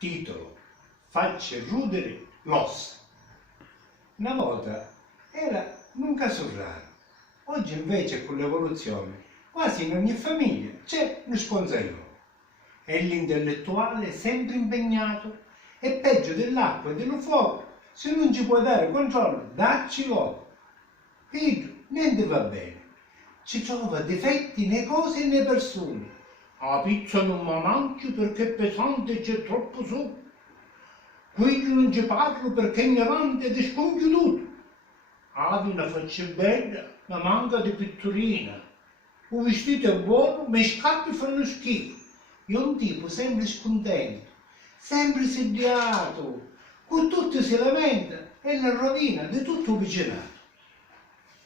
Titolo: Facce rudere l'ossa. Una volta era un caso raro, oggi invece con l'evoluzione quasi in ogni famiglia c'è uno sponzaiolo. È l'intellettuale sempre impegnato, è peggio dell'acqua e dello fuoco, se non ci puoi dare controllo, dacci loco. Figlio, niente va bene, ci trova difetti né cose né persone. La pizza non mi mangio perché è pesante e c'è troppo su. Qui non ci parlo perché è ignorante ed è sconchiuduto. Avevi una faccia bella, ma manca di pitturina. Un vestito è buono, ma i scarpe fanno schifo. Io un tipo sempre scontento, sempre sediato, con tutto si lamenta e la rovina di tutto il vicinato.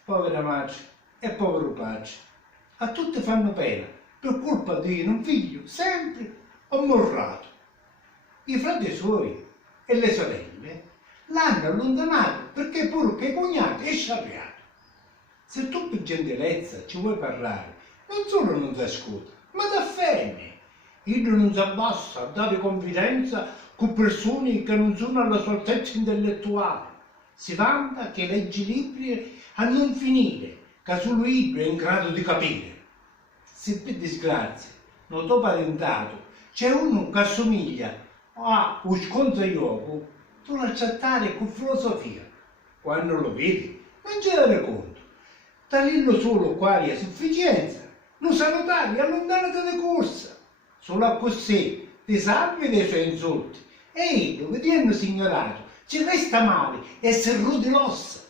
Povera madre e povero padre, a tutti fanno pena per colpa di un figlio sempre ammorrato. I fratelli suoi e le sorelle l'hanno allontanato perché pure che i cognati è sciarriato. Se tu per gentilezza ci vuoi parlare, non solo non ti ascolta, ma ti offende. Io non si abbassa a dare confidenza con persone che non sono alla sua altezza intellettuale. Si vanta che legge libri a non finire, che solo io è in grado di capire. Se per disgrazia non t'ho parentato, c'è uno che assomiglia a un sconzaiolo, tu lo accettare con filosofia. Quando lo vedi, non ce ne conto. Talillo solo quali a sufficienza, non salutare, allontanati di corsa. Solo così ti salvi dei suoi insulti. E io, vedendo signorato, ci resta male e si rudi l'ossa.